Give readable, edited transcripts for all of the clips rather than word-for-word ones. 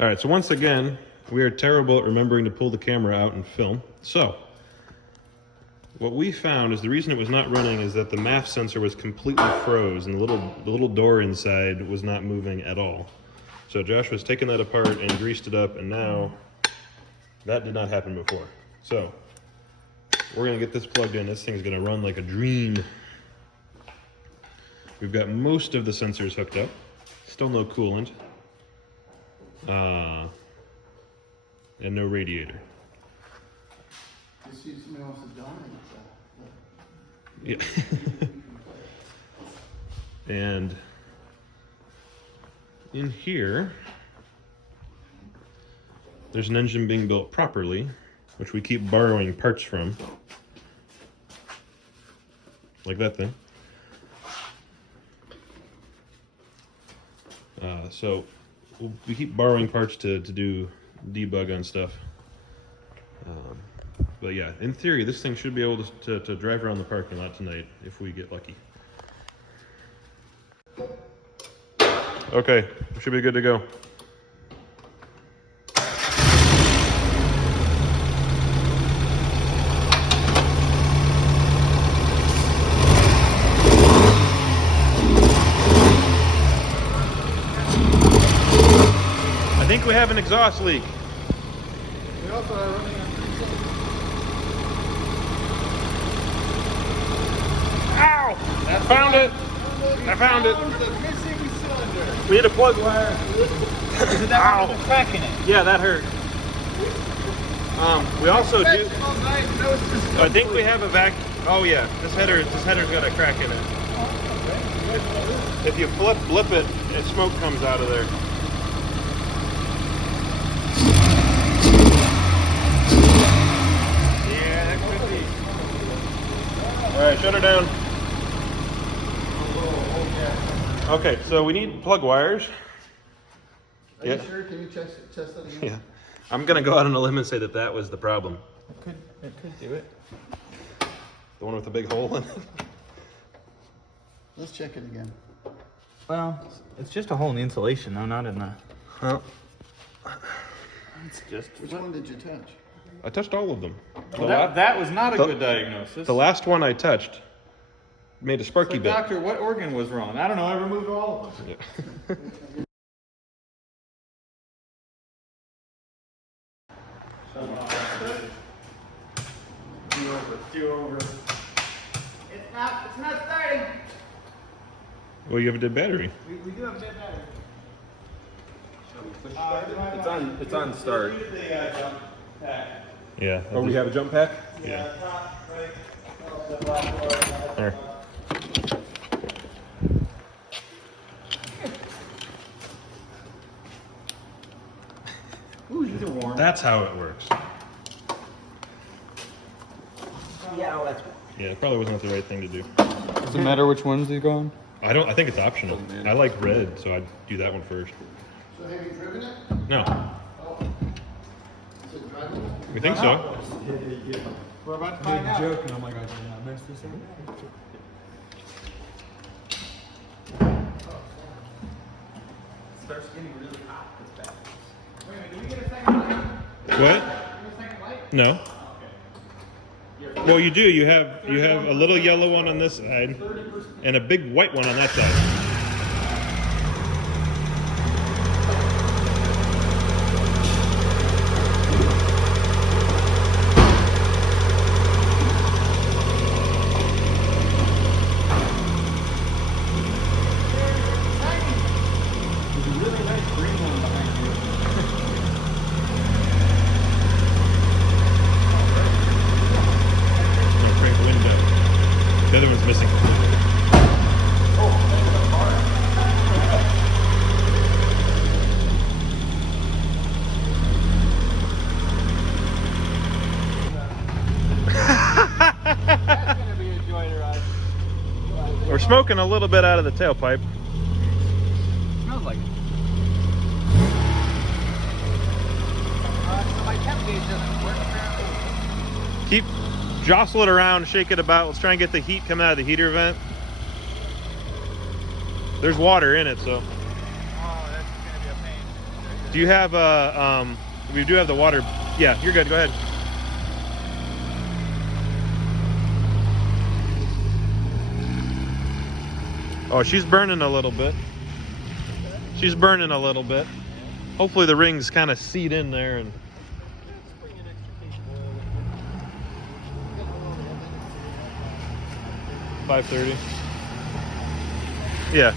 All right, so once again, we are terrible at remembering to pull the camera out and film. So, what we found is the reason it was not running is that the MAF sensor was completely froze and the little door inside was not moving at all. So Josh was taking that apart and greased it up, and now that did not happen before. So we're gonna get this plugged in. This thing's gonna run like a dream. We've got most of the sensors hooked up. Still no coolant. And no radiator. Yeah. And in here, there's an engine being built properly, which we keep borrowing parts from. Like that thing. So we keep borrowing parts to do debug on stuff. But yeah, in theory, this thing should be able to drive around the parking lot tonight if we get lucky. Okay, we should be good to go. I think we have an exhaust leak. We also are running on Ow! Found it! I found it! the missing cylinder. We need a plug wire. Ow! Crack in it. Yeah, that hurt. We also do. Diagnosis. I think we have a vacuum. Oh yeah, this header's got a crack in it. If you blip it, smoke comes out of there. Yeah, that could be. All right, shut her down. Okay, so we need plug wires. Are you sure? Can you test that again? Yeah. I'm gonna go out on a limb and say that was the problem. It could do it. The one with the big hole in it. Let's check it again. Well, it's just a hole in the insulation, though, not in the. Well, It's just. Which one did you touch? I touched all of them. That was not a good diagnosis. The last one I touched made a sparky So, bit. doctor, what organ was wrong? I don't know. I removed all of them. Yeah. Do over. It's not starting. Well, you have a dead battery. We do have a dead battery. It's on start. Yeah. Oh, we have a jump pack? Yeah. There. Ooh, these are warm. That's how it works. Yeah, well, that's. Yeah, it probably wasn't the right thing to do. Does it matter which ones you go on? I think it's optional. I like red, so I'd do that one first. So have you driven it? No, Oh. Is it driving? we think so. We're about to find out. Joke, and I'm like, I did not mess this up. Starts getting really hot. It's bad. Wait a minute, did we get a second light? What? Did we get a second light? No. Well, you do. You have a little yellow one on this side, and a big white one on that side. There's a really nice green one behind you. No, crank the window. The other one's missing. That's gonna be a joy to ride. We're smoking a little bit out of the tailpipe. Smells like it. So my temp gauge doesn't work apparently. Keep jostle it around, shake it about. Let's try and get the heat coming out of the heater vent. There's water in it, so. Oh, that's gonna be a pain. Do you have we do have the water. Yeah, you're good. Go ahead. Oh, she's burning a little bit. She's burning a little bit. Hopefully the rings kind of seat in there and 5:30. Yeah.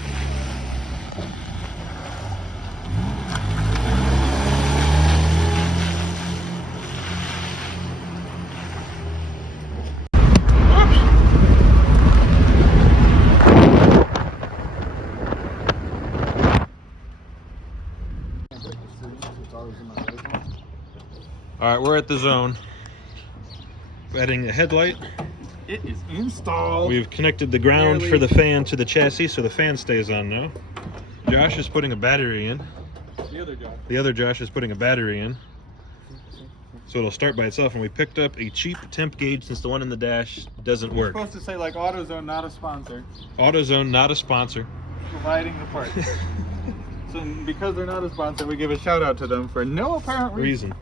All right, we're at the zone. We're adding a headlight. It is installed. We've connected the ground for the fan to the chassis, so the fan stays on now. Josh is putting a battery in. The other Josh. The other Josh is putting a battery in. So it'll start by itself. And we picked up a cheap temp gauge since the one in the dash doesn't You're work. supposed to say like AutoZone, not a sponsor. AutoZone, not a sponsor. Providing the parts. So because they're not a sponsor, we give a shout out to them for no apparent reason.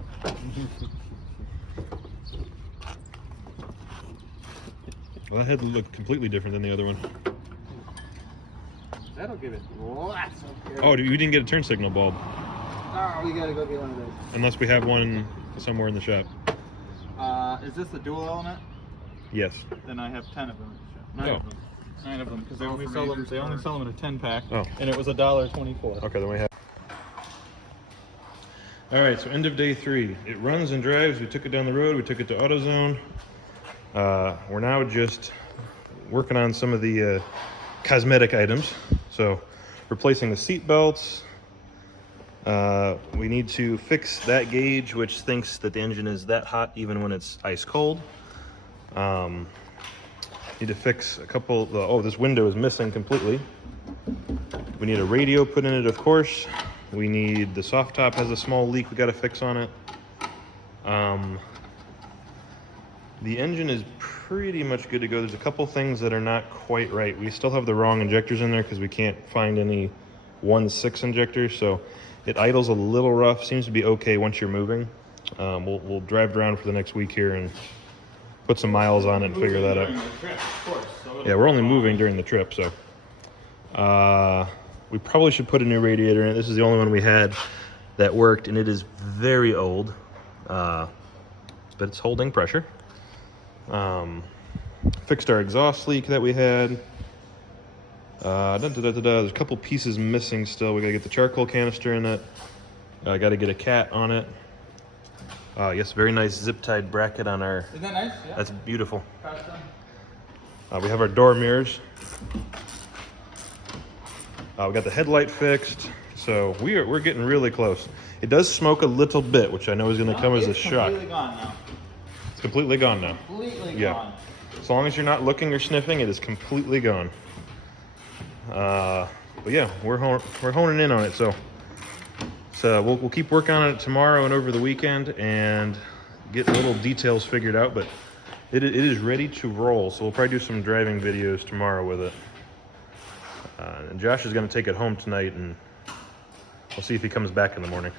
Well, that head looked completely different than the other one. That'll give it lots of care. Oh, you didn't get a turn signal bulb. Oh, we gotta go get one of those. Unless we have one somewhere in the shop. Is this the dual element? Yes. Then I have 10 of them in the shop. 9 Oh. of them. 9 of them, because they Oh, only from sell them. Aver's They only car. sell them in a 10-pack. Oh. And it was $1.24. Okay, then we have. All right, so end of day 3. It runs and drives. We took it down the road. We took it to AutoZone. We're now just working on some of the cosmetic items. So, replacing the seat belts. We need to fix that gauge, which thinks that the engine is that hot even when it's ice cold. Need to fix a couple. Oh, this window is missing completely. We need a radio put in it, of course. We need the soft top has a small leak we got to fix on it. The engine is pretty much good to go. There's a couple things that are not quite right. We still have the wrong injectors in there because we can't find any 1.6 injectors, so it idles a little rough. Seems to be okay once you're moving. We'll drive around for the next week here and put some miles on it and figure that out. Yeah, we're only moving during the trip, so we probably should put a new radiator in it. This is the only one we had that worked, and it is very old, but it's holding pressure. Fixed our exhaust leak that we had. There's a couple pieces missing still. We gotta get the charcoal canister in it. I gotta get a cat on it. Yes, very nice zip-tied bracket on our. Isn't that nice? Yeah. That's beautiful. We have our door mirrors. We got the headlight fixed, so we're getting really close. It does smoke a little bit, which I know is going to come as a shock. It's completely gone now. It's completely gone now. Completely Yeah. gone. As long as you're not looking or sniffing, it is completely gone. But yeah, we're honing in on it. So we'll keep working on it tomorrow and over the weekend and get little details figured out. But it is ready to roll. So we'll probably do some driving videos tomorrow with it. And Josh is going to take it home tonight, and we'll see if he comes back in the morning.